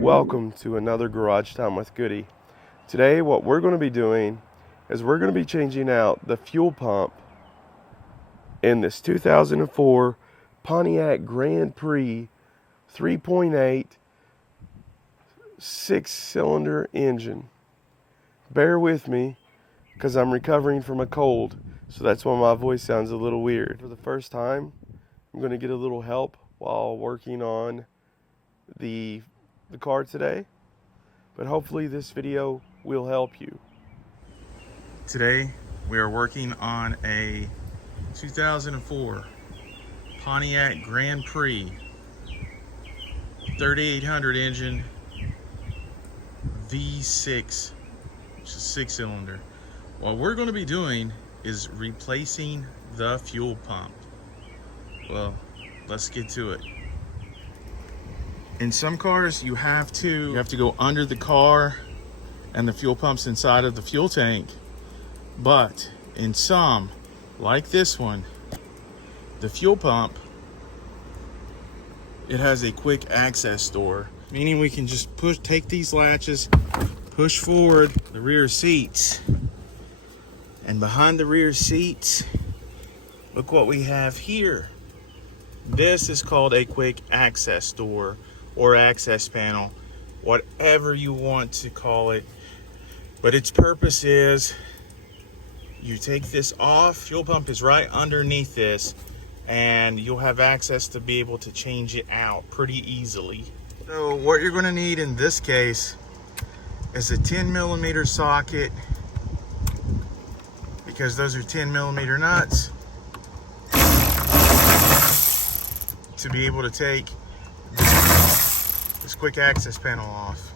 Welcome to another Garage Time with Goody. Today what we're going to be doing is we're going to be changing out the fuel pump in this 2004 Pontiac Grand Prix 3.8 6-cylinder engine. Bear with me because I'm recovering from a cold, so that's why my voice sounds a little weird. For the first time, I'm going to get a little help while working on the car today, but hopefully this video will help you. Today we are working on a 2004 Pontiac Grand Prix 3800 engine V6, which is 6-cylinder. What we're going to be doing is replacing the fuel pump. Well, let's get to it. In some cars, you have to go under the car and the fuel pump's inside of the fuel tank. But in some, like this one, the fuel pump, it has a quick access door, meaning we can just take these latches, push forward the rear seats, and behind the rear seats, look what we have here. This is called a quick access door or access panel, whatever you want to call it. But its purpose is, you take this off, fuel pump is right underneath this, and you'll have access to be able to change it out pretty easily. So what you're going to need in this case is a 10mm socket, because those are 10mm nuts, to be able to take this quick access panel off.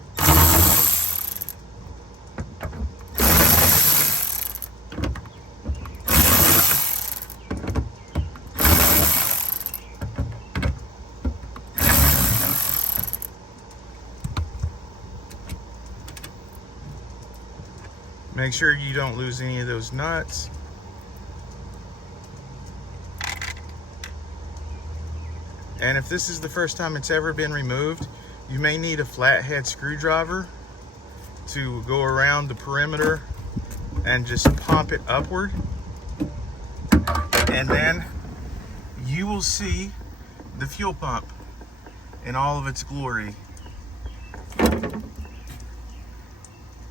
Make sure you don't lose any of those nuts. And if this is the first time it's ever been removed, you may need a flathead screwdriver to go around the perimeter and just pump it upward. And then you will see the fuel pump in all of its glory.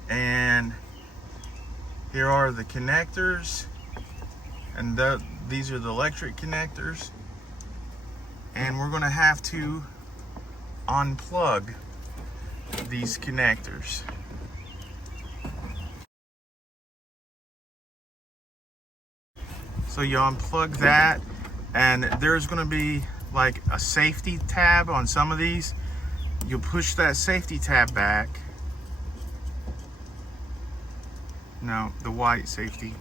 And here are the connectors, and these are the electric connectors. And we're going to have to unplug these connectors. So you unplug that, and there's going to be like a safety tab on some of these. You push that safety tab back. No, the white safety.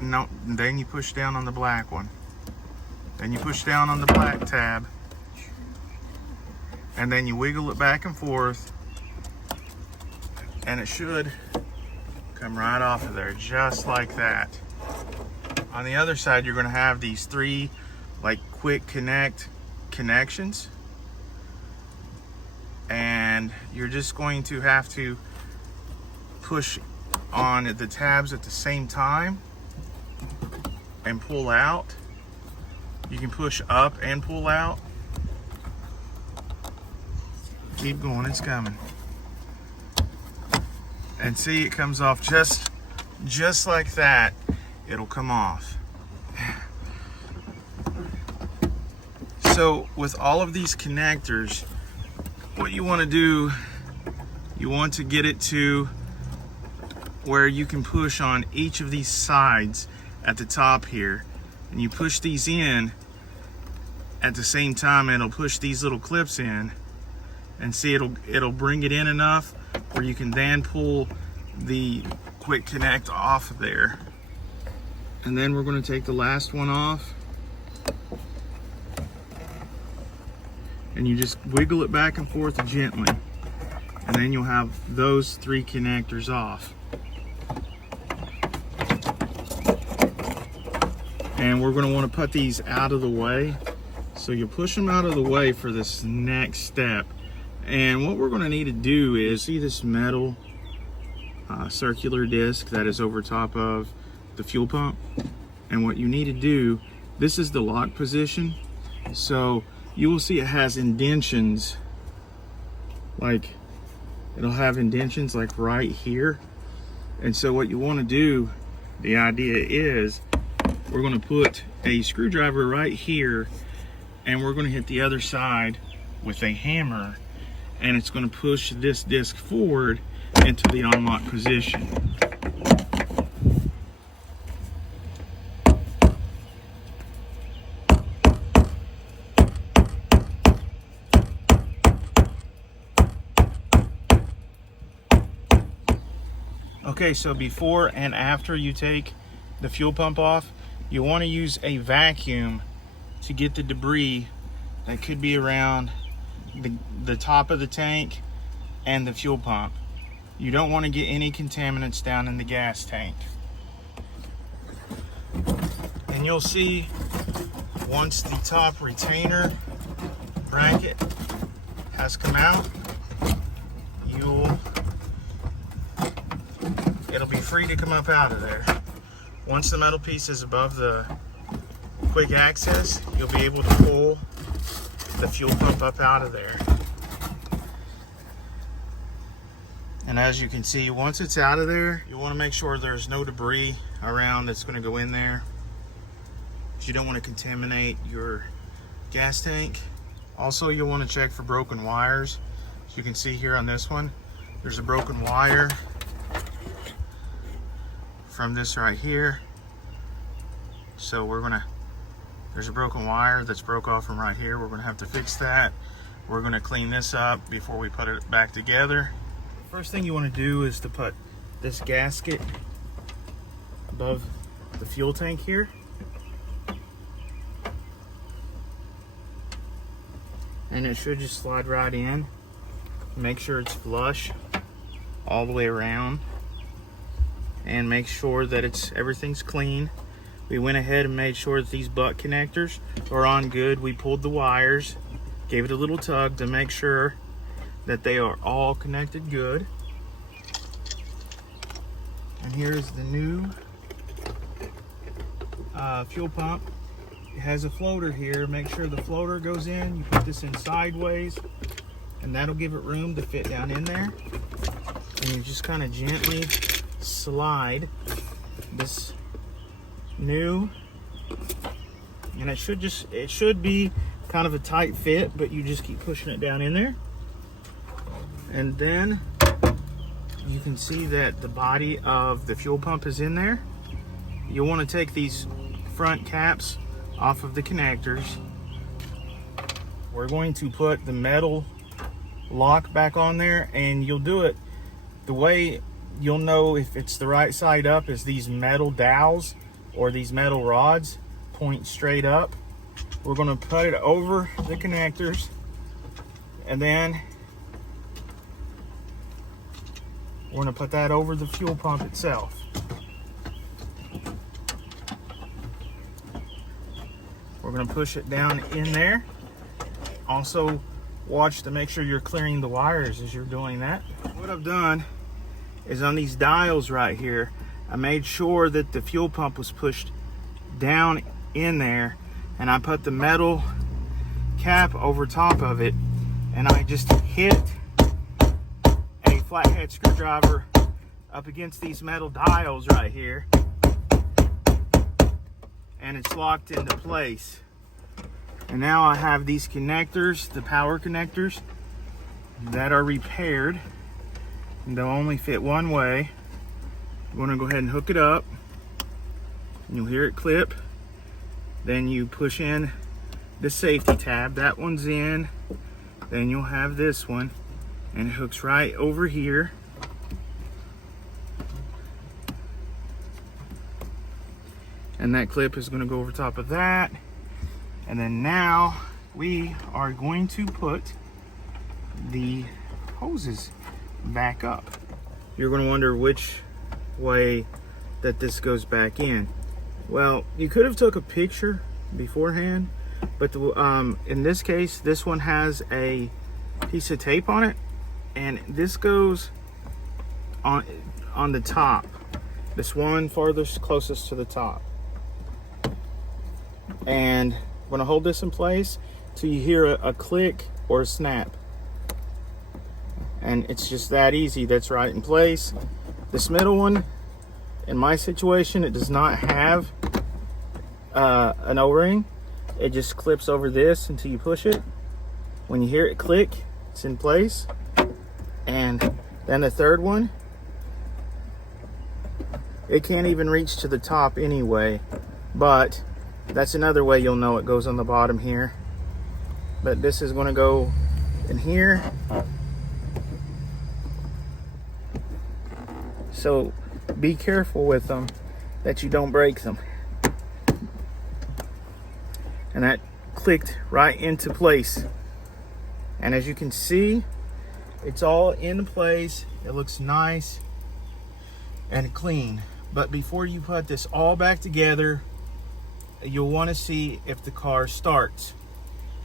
No, then you push down on the black one. Then you push down on the black tab. And then you wiggle it back and forth. And it should come right off of there, just like that. On the other side, you're gonna have these three like quick connections. And you're just going to have to push on the tabs at the same time and pull out. You can push up and pull out. Keep going, it's coming. And see, it comes off just like that. It'll come off. So with all of these connectors, what you want to do, you want to get it to where you can push on each of these sides at the top here, and you push these in at the same time, and it'll push these little clips in, and see, it'll bring it in enough where you can then pull the quick connect off of there. And then we're going to take the last one off, and you just wiggle it back and forth gently, and then you'll have those three connectors off. And we're going to want to put these out of the way So you push them out of the way for this next step. And what we're going to need to do is see this metal circular disc that is over top of the fuel pump. And what you need to do, this is the lock position. So you will see it has indentions, like it'll have indentions like right here. And so what you want to do, the idea is we're going to put a screwdriver right here, and we're going to hit the other side with a hammer, and it's going to push this disc forward into the unlock position. Okay, so before and after you take the fuel pump off, you want to use a vacuum to get the debris that could be around the top of the tank and the fuel pump. You don't want to get any contaminants down in the gas tank. And you'll see once the top retainer bracket has come out, it'll be free to come up out of there. Once the metal piece is above the quick access, you'll be able to pull the fuel pump up out of there. And as you can see, once it's out of there, you want to make sure there's no debris around that's going to go in there, because you don't want to contaminate your gas tank. Also, you'll want to check for broken wires. As you can see here on this one, there's a broken wire from this right here. So there's a broken wire that's broke off from right here. We're gonna have to fix that. We're gonna clean this up before we put it back together. First thing you wanna do is to put this gasket above the fuel tank here. And it should just slide right in. Make sure it's flush all the way around, and make sure that everything's clean. We went ahead and made sure that these butt connectors are on good. We pulled the wires, gave it a little tug to make sure that they are all connected good. And here's the new fuel pump. It has a floater here. Make sure the floater goes in. You put this in sideways, and that'll give it room to fit down in there. And you just kind of gently slide this new, and it should be kind of a tight fit, but you just keep pushing it down in there. And then you can see that the body of the fuel pump is in there. You'll want to take these front caps off of the connectors. We're going to put the metal lock back on there, and you'll do it the way you'll know if it's the right side up is these metal dowels or these metal rods point straight up. We're going to put it over the connectors, and then we're going to put that over the fuel pump itself. We're going to push it down in there. Also, watch to make sure you're clearing the wires as you're doing that. What I've done is on these dials right here, I made sure that the fuel pump was pushed down in there, and I put the metal cap over top of it, and I just hit a flathead screwdriver up against these metal dials right here, and it's locked into place. And now I have these connectors, the power connectors, that are repaired. They'll only fit one way. I'm going to go ahead and hook it up. You'll hear it clip. Then you push in the safety tab. That one's in. Then you'll have this one, and it hooks right over here. And that clip is going to go over top of that. And then now we are going to put the hoses back up. You're going to wonder which way that this goes back in. Well, you could have took a picture beforehand, But in this case, this one has a piece of tape on it, and this goes on the top. This one farthest closest to the top. And I'm gonna hold this in place till you hear a click or a snap. And it's just that easy. That's right in place. This middle one, in my situation, it does not have an O-ring. It just clips over this until you push it. When you hear it click, it's in place. And then the third one, it can't even reach to the top anyway, but that's another way you'll know it goes on the bottom here. But this is going to go in here. So be careful with them that you don't break them. And that clicked right into place. And as you can see, it's all in place. It looks nice and clean. But before you put this all back together, you'll want to see if the car starts.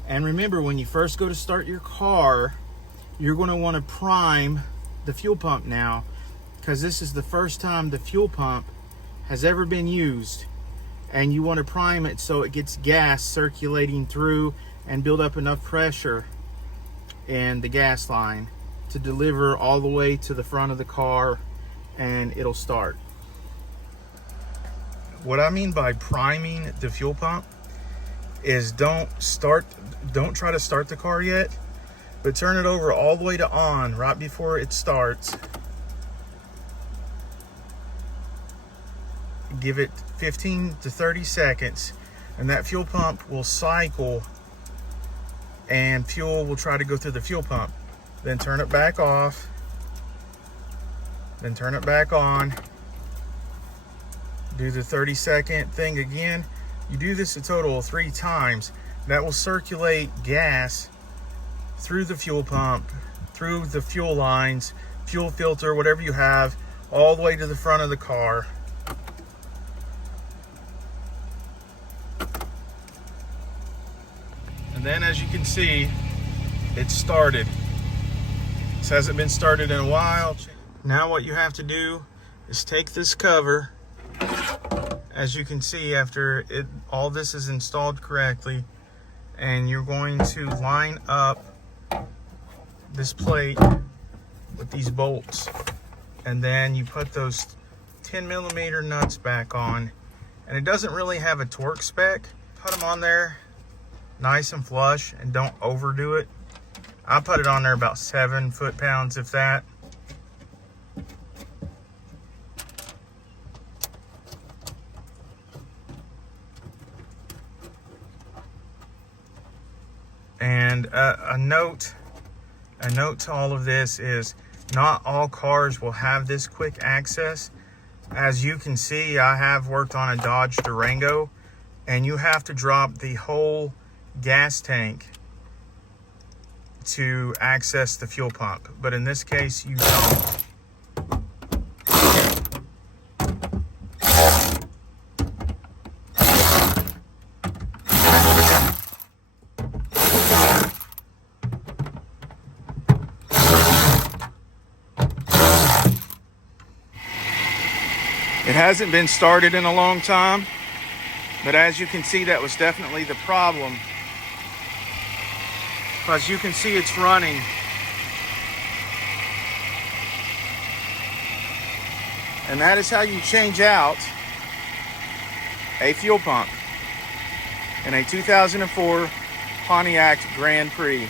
And remember, when you first go to start your car, you're going to want to prime the fuel pump now, because this is the first time the fuel pump has ever been used. And you want to prime it so it gets gas circulating through and build up enough pressure in the gas line to deliver all the way to the front of the car, and it'll start. What I mean by priming the fuel pump is don't try to start the car yet, but turn it over all the way to on right before it starts. Give it 15 to 30 seconds, and that fuel pump will cycle and fuel will try to go through the fuel pump. Then turn it back off, then turn it back on. Do the 30-second thing again. You do this a total of 3 times. That will circulate gas through the fuel pump, through the fuel lines, fuel filter, whatever you have, all the way to the front of the car. And then, as you can see, it started. This hasn't been started in a while. Now what you have to do is take this cover. As you can see, after all this is installed correctly, and you're going to line up this plate with these bolts, and then you put those 10mm nuts back on. And it doesn't really have a torque spec. Put them on there nice and flush, and don't overdo it. I put it on there about 7 foot-pounds, if that. And a note to all of this is not all cars will have this quick access. As you can see, I have worked on a Dodge Durango, and you have to drop the whole gas tank to access the fuel pump. But in this case, you don't. It hasn't been started in a long time, but as you can see, that was definitely the problem. Because you can see it's running. And that is how you change out a fuel pump in a 2004 Pontiac Grand Prix.